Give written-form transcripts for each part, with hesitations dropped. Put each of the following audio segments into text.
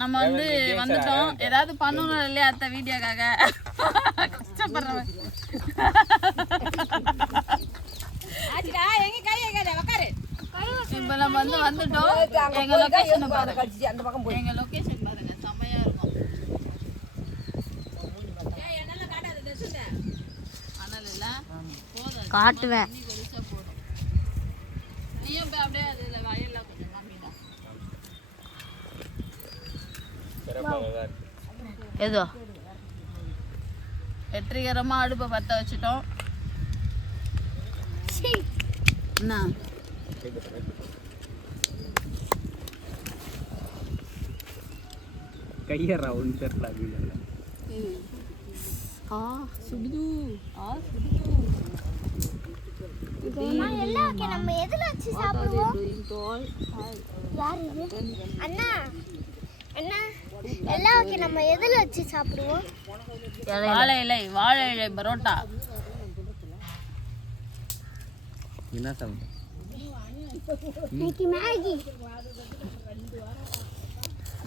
நம்ம வந்து வந்துட்டோம். ஏதாவது பண்ணணும் இல்லையா அத்தை வீடியோக்காக கஷ்டப்படுறேன். இப்ப நம்ம வந்துட்டோம். எங்க லொகேஷன் பாருங்க, எங்க லொகேஷன் பாருங்க, செமையா இருக்கும். அனல் இல்ல போதும், காட்டுவேன். நீயும் போய் அப்படியே அதுல வயல்ல கொஞ்சம் காமிடா. ஏதோ வெற்றிகரமா அடுப்பை பற்ற வச்சுட்டோம். என்ன கையறா ஒன்று தெரியல. சுடுது நம்ம எதுல வச்சு சாப்பிடுவோம்? யார் இது? அண்ணா அண்ணா எல்லாம் ஓகே, நம்ம எதுல வச்சு சாப்பிடுவோம்? வாழை இலை பரோட்டா. என்ன சவுண்ட்? மேகி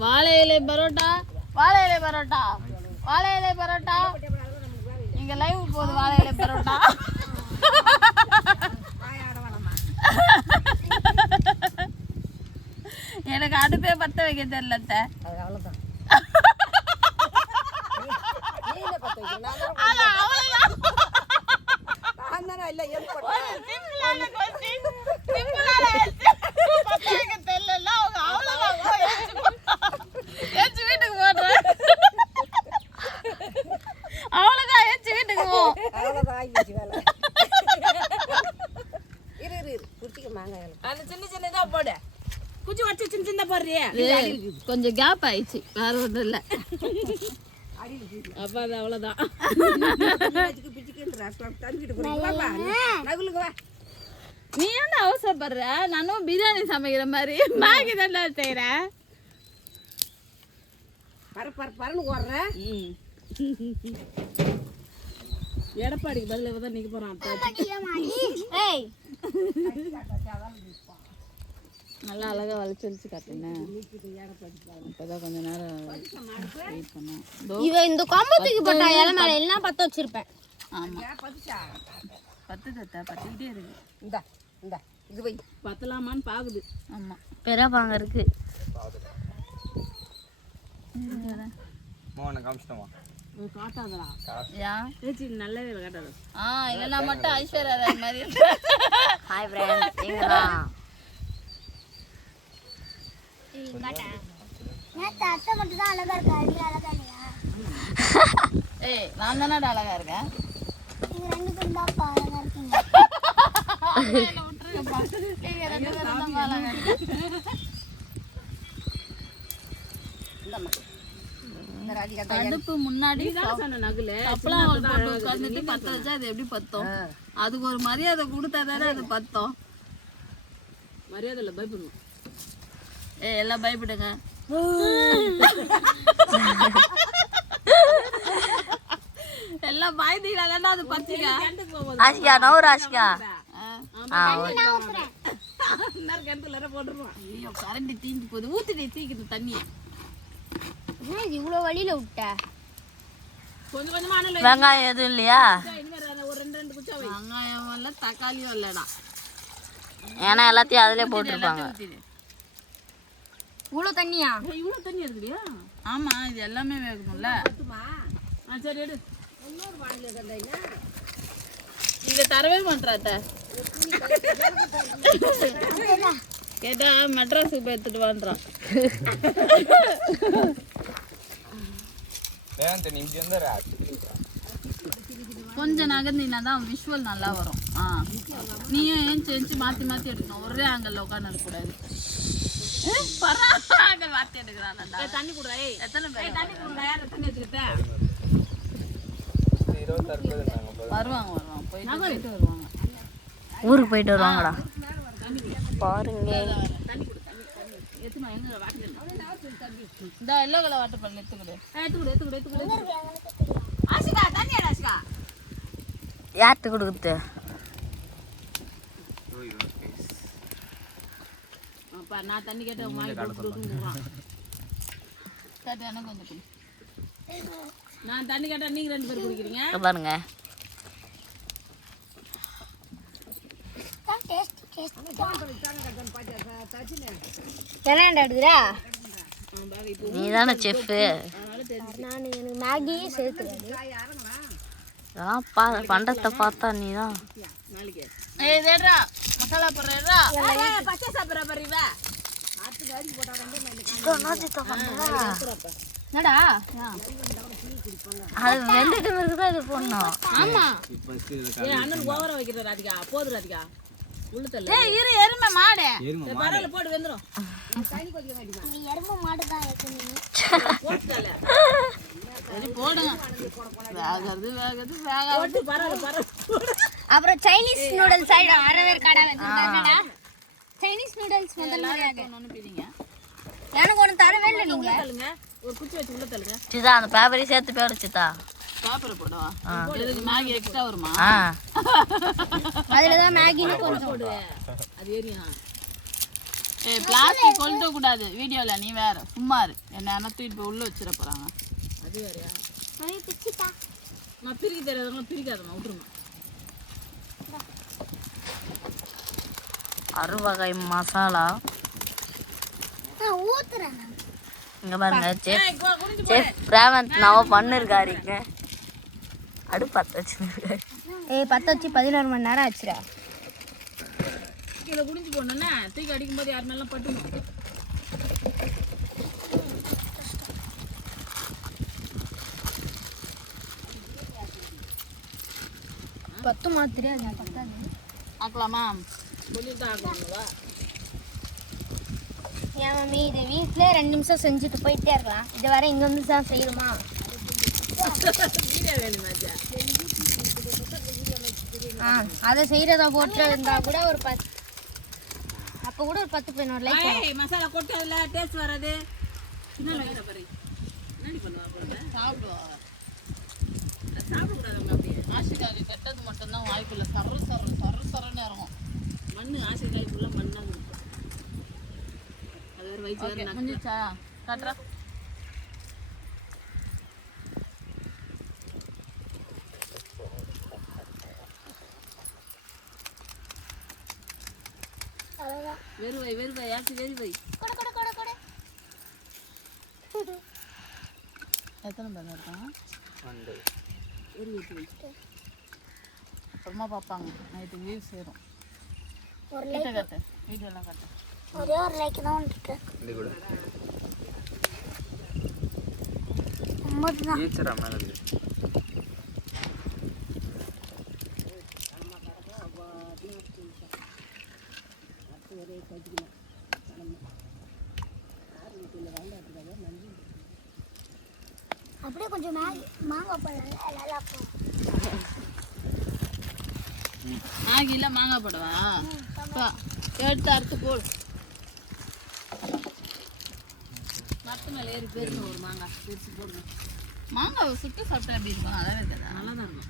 வாழை இலை பரோட்டா, வாழை இலை பரோட்டா, வாழை இலை பரோட்டா. இங்க லைவ் போகுது வாழை இலை பரோட்டா. எனக்கு அடுப்பே பத்த வைக்க தெரியல. கொஞ்சம் கேப் ஆயிடுச்சு, வேற ஒன்றும் இல்லை. அப்ப அது அவ்வளவுதான். நீ என்ன அவசரப்படுற? நானும் பிரியாணி சமைக்கிற மாதிரி மேகி தானே செய்யறேன். எடப்பாடிக்கு பதில தான் நிக்க போறான். நல்லா அழகா வலிச்சு காட்டுனேன். இப்பதான் கொஞ்ச நேரம் வெயிட் பண்ணோம். இவ இந்த காம்பத்துக்கு போட்டா இலை மேல எல்லாம் பத்த வச்சிருப்பேன். ஆமா பத்து தத்த பத்திக்கிட்டே இருக்கு. இந்த இது வை பத்தலாமான்னு பாக்குது. ஆமா பெரபாங்க இருக்கு. மோன காமிச்சமா காட்டாதடா. யா ஏச்சி நல்லவே காட்டாத. இல்லனா மட்டும் ஐஸ்வர்யா ராய் மாதிரி. ஹாய் फ्रेंड्स, நீங்கடா. காட்டா. நான் அத்தை மட்டும் தான் அழகா இருக்கா, நீ அழகா இல்லையா? ஏய் நான் தானடா அழகா இருக்கேன். நீங்க ரெண்டு பேரும் தான் அழகா இருக்கீங்க. என்ன விட்டுருங்கப்பா. நீங்க ரெண்டு பேரும் தான் அழகா இருக்கீங்க. அடுப்பு முன்னாடி அப்பலாம் போட்டு உட்காந்துட்டு பத்த வச்சா அது எப்படி பத்தோம்? அதுக்கு ஒரு மரியாதை கொடுத்தா தானே அது பத்தோம். மரியாதை இல்லை, பயப்படணும். எல்லாம் பயப்படுங்க. எல்லாம் பயந்தீங்களா? அது பத்தியா ஆஷிகா நவுர் ஆஷிகா. போட்டுருவான். ஐயோ கரண்டி தீஞ்சு போகுது. ஊத்திட்டு தீக்குது தண்ணியை. இவ்வளோ வழியில விட்ட கொஞ்சம் கொஞ்சமா வெங்காயம் எதுவும் இல்லையா? ஒரு ரெண்டு குச்சா வெங்காயம் இல்ல, தக்காளியும் இல்லடா. ஏன்னா எல்லாத்தையும் அதிலே போட்டுருப்பாங்க. இவ்வளோ தண்ணியா? இவ்வளோ தண்ணி இருக்குடியா? ஆமா இது எல்லாமே வேகணும்ல. சரி எடு. இதை தரவே மாட்டாத்த. கேட்டா மெட்ராஸ் சூப் எடுத்துட்டு வான்றான். கொஞ்சம் நகர்ந்தீங்கன்னா தான் விஷுவல் நல்லா வரும். நீயும் ஏஞ்சி மாற்றி மாற்றி எடுக்கணும். ஒரே ஆங்கிள் உட்காந்து இருக்கக்கூடாது. ஆங்கிள் மாற்றி எடுக்கிறான். தண்ணி கூட எத்தனை பேர் தண்ணி கூட வருவாங்க போயிட்டு வருவாங்க. ஊருக்கு போயிட்டு வருவாங்கடா. பாருங்க இந்த எல்லோ கலர் வாட்டர் பாட்டில் எடுத்துக்கிடு. ஆஷிகா தண்ணி எடு. ஆஷிகா யார்கிட்ட கொடுக்குறது? அப்பா நான் தண்ணி கேட்டேன் வாங்கி கொடுக்குறான். கேட்டு எனக்கு கொஞ்சம் கொடு. நான் தண்ணி கேட்டா நீங்க 2 பேர் குடிக்கிறீங்க பாருங்க. என்னடா எடுக்குறா? நீ தானே செஃப்பு. நான் எனக்கு மேகி சேர்த்துறாது. பண்டத்தை பார்த்தா நீ தான். நாளைக்கு ஏய் தேடா மசாலா போடுறா பச்சை சாப்பிடுற பாருவா என்னடா? அது வெந்துட்டு இருக்குதான் இது போடணும். ஆமா ஏய் அண்ணன் ஓவரா வைக்கிற ராதிகா போடு ராதிகா உள்ள தள்ள ஏய் இரு எருமை மாடு பரல போடு வெந்துரும் நீ எருமை மாடு தான் ஏக்கணும். போடுடல சரி போடுங்க வேகிறது போட்டு பரல அப்புறம் சைனீஸ் நூடுல்ஸ் ஆயிடும். அரவேர் கடை வச்சிருக்காங்கடா. சைனீஸ் நூடுல்ஸ் முதல்ல அனுப்பிடுங்க எனக்கு ஒன்று தரவே இல்லை. நீங்க தள்ளுங்க ஒரு குச்சி வச்சு உள்ள தள்ளுங்க. சிதா அந்த பேப்பரை சேர்த்து போடு சிதா. பேப்பரை போடுவா இதுக்கு மேகி எக்ஸ்ட்ரா வருமா? அதுல தான் மேகின்னு கொஞ்சம் போடு அது ஏரியா. ஏய் பிளாஸ்டிக் கொளுத்த கூடாது வீடியோல. நீ வேற சும்மா இரு. என்ன தூக்கிட்டு போய் உள்ள வச்சிட போறாங்க. அது வேறயா? பிச்சிட்டா. நான் பிரிக்க தெரியாதவங்க பிரிக்காதம்மா விட்டுருமா. அறுவகை மசாலா நான் ஊத்துறேன். இங்க பாருங்க. செஃப் ரேவந்த் நாவ பண்ணிருக்காரு. இங்க அடுப்பு பத்த வச்சிருக்காரு. ஏய் 10 வச்சு 11 மணி நேரம் ஆச்சுடா. கீழே குடிஞ்சு போடணும்னா தூக்கி அடிக்கும்போது யார் மேலாம் பட்டுமா. பத்து மாத்திரையா பத்தாது. ஆக்கலாமா? சொல்லிட்டு ஆக்கலாங்களா? ஏன் மம்மி இது வீட்டிலே 2 நிமிஷம் செஞ்சுட்டு போயிட்டே இருக்கலாம். இது வர இங்கே வந்து தான் செய்யணுமா? அதை செய்கிறத போட்டு இருந்தால் கூட ஒரு 10 அப்போ கூட ஒரு 10-11 லைக் மசாலா கொட்டு அதில் டேஸ்ட் வராது. சாப்பிடுவா சாப்பிடக்கூடாது. அப்படியே ஆசிக்காய் கெட்டது மட்டும்தான் வாய்ப்பில்லை. சரன்னு இறங்கும். மண் ஆசிக்காய் ஃபுல்லாக மண்ணாக இருக்கும். அது ஒரு வயிற்று முடிஞ்சிச்சா காட்டுறா. வெறுவை யாச்சு வெறுவை. எத்தனை பேர் இருக்கான்? அப்புறமா பார்ப்பாங்க. நைட்டு வியூ சேரும். கட்டு வீடியோலாம் கட்டு. ஒரே ஒரு லைக் தான் இருக்கு. அப்படியே கொஞ்சம் மாங்காய் பழம் நல்லா மேகில மாங்காய் போடவா? எடுத்து அறுத்து போடு. மரத்து மேலே ஏறி போயிருங்க. ஒரு மாங்காய் பிரித்து போடுங்க. மாங்காய் சுட்டு சாப்பிட்டா எப்படி இருக்கும்? நல்லாவே இருக்காது. நல்லா தான் இருக்கும்.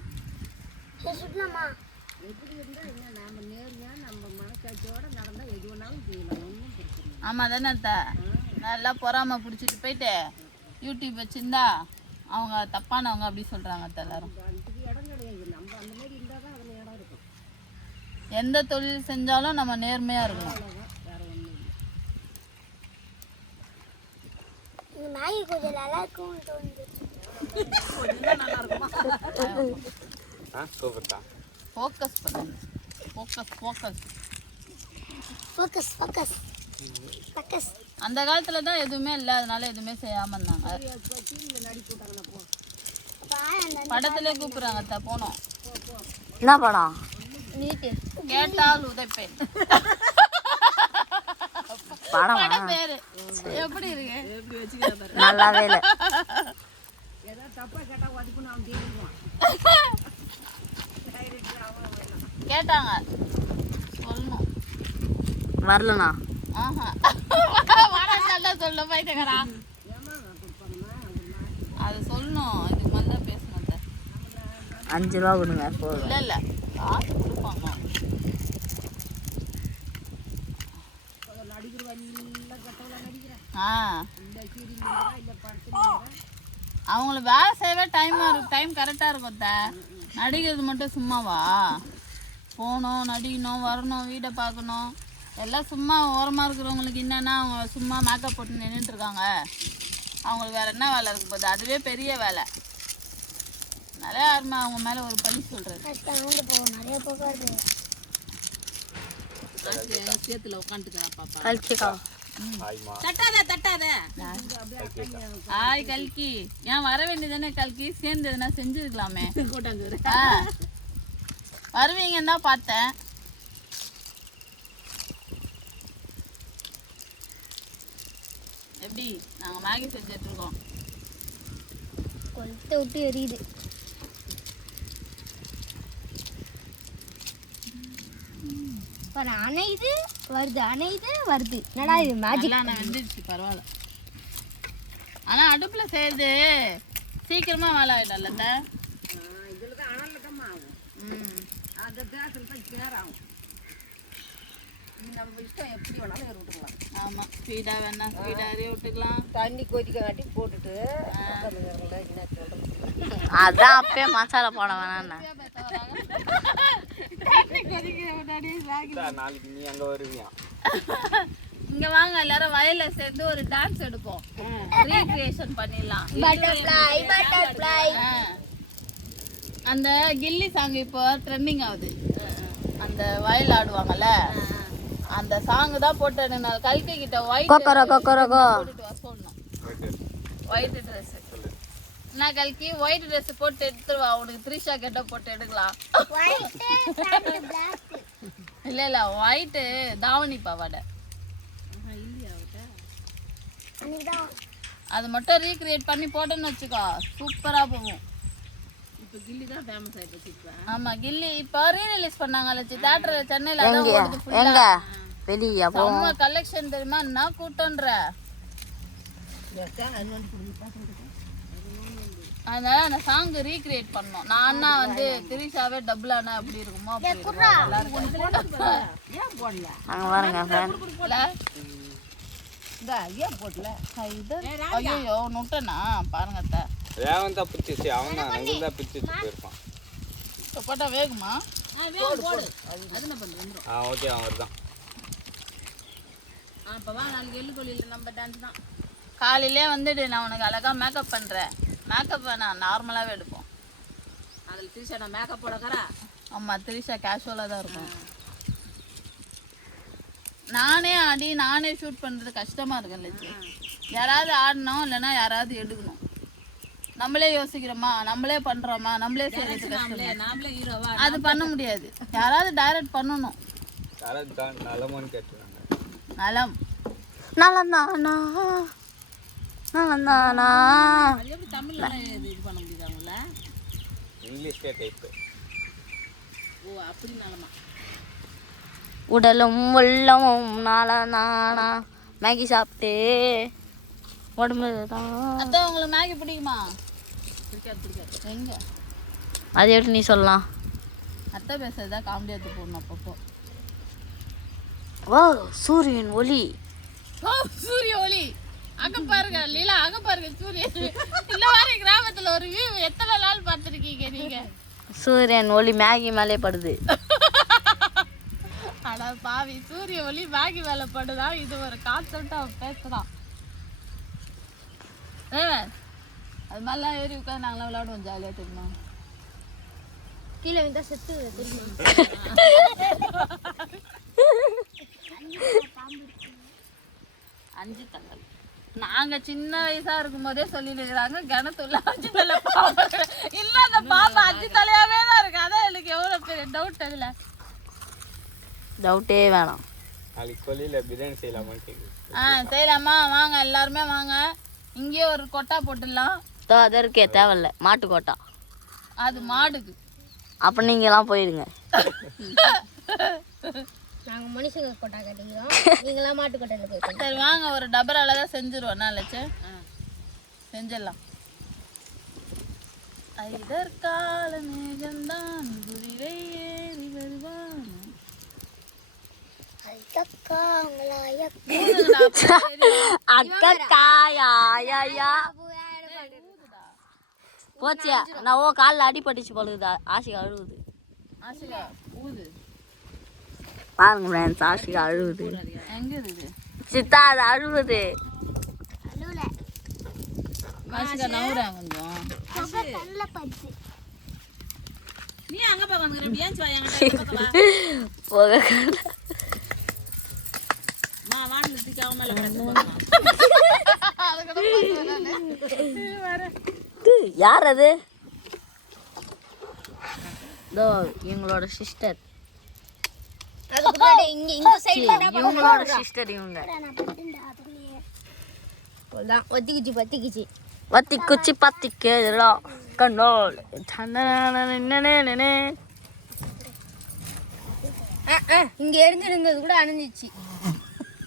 சுட்டலாமா? எப்படி இருந்தால் என்ன நம்ம நேர்மையாக நம்ம மனசாட்சியோடு நடந்தால் எது வேணாலும் செய்யலாம். ஒன்றும் பிரச்சனை இல்லை. ஆமாம் தானே அத்தை? நல்லா பொறாம பிடிச்சிட்டு போயிட்டு யூடியூப் வச்சுருந்தா அவங்க தப்பானவங்க அப்படி சொல்கிறாங்க அத்தை எல்லாரும். அதுக்கு இடம் கிடையாது. நம்ம அந்த மாதிரி இருந்தால் தான் அதில் இடம் இருக்கும். எந்த தொழில் செஞ்சாலும் நம்ம நேர்மையாக இருக்கணும். வேறு ஒன்றும் இல்லை. இந்த மேகி கொஞ்சம் நல்லா இருக்கும்னு தோணுது. நல்லா இருக்குமா? ஃபோக்கஸ் பண்ணுங்க. ஃபோக்கஸ். அந்த காலத்தில் தான் எதுவுமே இல்லை. அதனால எதுவுமே செய்யாமல் இருந்தாங்க. படத்துலேயே கூப்பிட்றாங்க அத்தை. போனோம். என்ன படம்? நீட்டு கேட்டால் உதைப்பேன். படம் பேரு எப்படி இருக்கு? எப்படி வச்சுக்கிறேன் நல்லாவே இல்லை. ஏதாவது தப்பாக கேட்டால் அதுக்குன்னு அவன் தெரியுவான். கேட்டாங்க சொல்லணும். வரலண்ணா. ஆஹா நல்லா சொல்ல போயிட்டேங்கிறா. அது சொல்லணும். இதுக்கு மேலே தான் பேசணும். 5 ரூபா கொடுங்க போதும். இல்லை காசு கொடுப்பாங்க. நடிக்கிற வழியில் அவங்களுக்கு வேலை செய்யவே டைம் கரெக்டாக இருக்கும். நடிக்கிறது மட்டும் சும்மாவா? போகணும், நடிக்கணும், வரணும், வீடை பார்க்கணும், எல்லாம் சும்மா ஓரமாக இருக்கிறவங்களுக்கு என்னென்னா அவங்க சும்மா மேக்கப் போட்டு நின்றுட்டுருக்காங்க. அவங்களுக்கு வேறு என்ன வேலை இருக்கும் போது? அதுவே பெரிய வேலை. நிறையா யாருமே அவங்க மேலே ஒரு பழி சொல்கிறது. நிறைய போகாது. சேத்துல உட்காந்துக்கிறா பாப்பா. தட்டாத ஆய் கல்கி, ஏன் வர வேண்டியதானே கல்கி? சேர்ந்து எதுனா செஞ்சுருக்கலாமே. வருவீங்கன்னு தான் பார்த்தேன். எப்படி நாங்கள் மேகி செஞ்சுட்டு இருக்கோம். கொளுத்த விட்டு எரியுது. அணையுது வருது, அணையுது வருது. என்னடா இது மேஜிக்? வெந்துருச்சு, பரவாயில்ல. ஆனா அடுப்புல செய்யறது சீக்கிரமா வேலை ஆகிடல. இதில் தான் அனலில் தான் ஆகும். அந்த கேஸில் தான் கேர் ஆகும். நம்ம இஷ்டம் எப்படி வேணாலும் ஏறி விட்டுக்கலாம். ஆமா, ஸ்பீடா வேணா ஸ்பீடா ஏறி விட்டுக்கலாம். தண்ணி கொதிக்க காட்டி போட்டுட்டு அதான் அப்பயே மசாலா போட வேணாம். நாளைக்கு நீ அங்க வருவியா? இங்க வாங்க, எல்லாரும் வயல்ல சேர்ந்து ஒரு டான்ஸ் எடுப்போம். ரீக்ரியேஷன் பண்ணிடலாம். அந்த கில்லி சாங் இப்போ ட்ரெண்டிங் ஆகுது. அந்த வயல் ஆடுவாங்கல்ல, அந்த சாங் தான் போட்டு நான் கல்கி கிட்ட ஒயிட் போட்டுட்டு வர சொல்லணும். ஒயிட் ட்ரெஸ் என்ன கல்கி? ஒயிட் ட்ரெஸ் போட்டு எடுத்துருவா. உனக்கு த்ரிஷா கெட்ட போட்டு எடுக்கலாம். இல்ல ஒயிட்டு தாவணி பாவாடை. அது மட்டும் ரீக்ரியேட் பண்ணி போட்டோன்னு வச்சுக்கோ, சூப்பரா போகும். இப்போ கில்லி தான் ஃபேமஸ் ஆகிடுச்சு. ஆமா, கில்லி இப்போ ரீரிலீஸ் பண்ணாங்கல்ல தியேட்டர்ல, சென்னையில. வெளியே செம்ம கலெக்ஷன் தெரியுமா? என்ன கூட்டம்ன்ற. அதனால அந்த சாங் ரீக்ரியேட் பண்ணோம். நான் வந்து திரிஷாவே டபுள் ஆனா அப்படி இருக்குமோ அப்படி இருக்கும். ஏன் போடல? ஐயோ நுட்டனா பாருங்க அத்தை. ரேவன் தான் பிடிச்சிச்சு, அவன் தான் நகுல் தான் பிடிச்சி போயிருப்பான். இப்போ போட்டா வேகுமா? போடு. அது என்ன பண்ணுறோம்? ஓகே, அவன் வருதான். இப்போ வா, நாளைக்கு எள்ளுக்கொல்லியில் நம்ம டான்ஸ் தான். காலையிலே வந்துட்டு நான் உனக்கு அழகாக மேக்கப் பண்ணுறேன். மேக்கப் வேணாம், நார்மலாகவே எடுப்போம். அதில் திரிஷா நான் மேக்கப் போடக்கிறா. ஆமாம், திரிஷா கேஷுவலாக தான் இருக்கும். நானே ஆடி நானே ஷூட் பண்ணுறது கஷ்டமாக இருக்கும் லட்சு. யாராவது ஆடணும், இல்லைன்னா யாராவது எடுக்கணும். நம்மளே யோசிக்கிறோமா, நம்மளே பண்ணுறோமா, நம்மளே செய்யறது கஷ்டம். நாமளே ஹீரோவா அது பண்ண முடியாது. யாராவது டைரக்ட் பண்ணணும். நலமான்னு கேட்டுருக்காங்க. நலம் நலந்தானா நலந்தானா. அது எப்படி தமிழ்ல இது பண்ண முடியுதாங்களா? இங்கிலீஷ்லேயே டைப்பு. ஓ அப்படி நலமா. உடலும் உள்ளமும் நானா மேகி சாப்பிட்டு உடம்பு தான். அதான் உங்களுக்கு மேகி பிடிக்குமா? பிடிக்காது. எங்க அது எப்படி நீ சொல்லலாம்? அத்தை பேசுறதுதான் காமெடி எடுத்து போடணும் அப்பப்போ. வா, சூரியன் ஒளி. சூரிய ஒளி அங்க பாருங்க லீலா, அங்க பாருங்க சூரியன். இந்த மாதிரி கிராமத்துல ஒரு வியூ எத்தனை நாள் பார்த்துருக்கீங்க நீங்க? சூரியன் ஒளி மேகி மேலே படுது. அட பாவி, சூரிய ஒளி மேகி மேல படுதா? இது ஒரு கான்செப்டா பேசுறான். அது மாதிரிலாம் ஏறி உட்காந்து நாங்களாம் விளையாடுவோம் ஜாலியாக தெரியுமா? கீழே வந்தா செத்து தெரியுமா? அஞ்சு தங்கல். நாங்க சின்ன வயசா இருக்கும் போதே சொல்லிட்டு இருக்கிறாங்க கிணத்துல 5 தலை பாம்பு. இல்ல அந்த பாம்பு 5 தலையாவே தான் இருக்கு. அதான் எனக்கு எவ்வளவு பெரிய டவுட். அதுல டவுட்டே வேணாம். நாளைக்கு கொல்லியில் பிரியாணி செய்யலாமான்னு கேட்குது. செய்யலாமா? வாங்க எல்லாருமே வாங்க. இங்கேயே ஒரு கொட்டா போட்டுடலாம். அதற்கே தேவையில்ல, மாட்டு கோட்டா. அது மாடுக்கு. அப்போ நீங்களாம் போயிடுங்க. நாங்கள் மனுஷங்க கொட்டா கட்டிக்கிறோம், நீங்களாம் மாட்டு கொட்டையில் போயிட்டு. சரி வாங்க, ஒரு டபரால தான் செஞ்சிருவோம். நாளைச்சு செஞ்சிடலாம். இதற்கால மேகம்தான் குதிரை ஏறி வருவான். அக்கா அவங்களா அக்கா யா போச்சியா நான் காலில் அடிபட்டுச்சு பழுகுதா ஆசிகா அழுவுது ஆசிகா ஊது பாருங்க ஃப்ரெண்ட்ஸ் ஆசிகா அழுவுது எங்க இருக்குது சித்தா அது அழுவுது ஆசிகா நவுறேன் கொஞ்சம் கண்ணுல படுத்து நீ அங்க போய் வந்துக்கிற ஏன் வா என்கிட்ட போக வானல தூக்கி அவன் மேல கிடக்கு யார் அது இதோ எங்களோட சிஸ்டர் இந்த சைடுல இவங்களோட சிஸ்டர் இவங்க பத்திக்குச்சு வத்தி குச்சி பத்திக்கு கண்ணோல் இங்க எரிஞ்சிருந்தது கூட அணைஞ்சிச்சு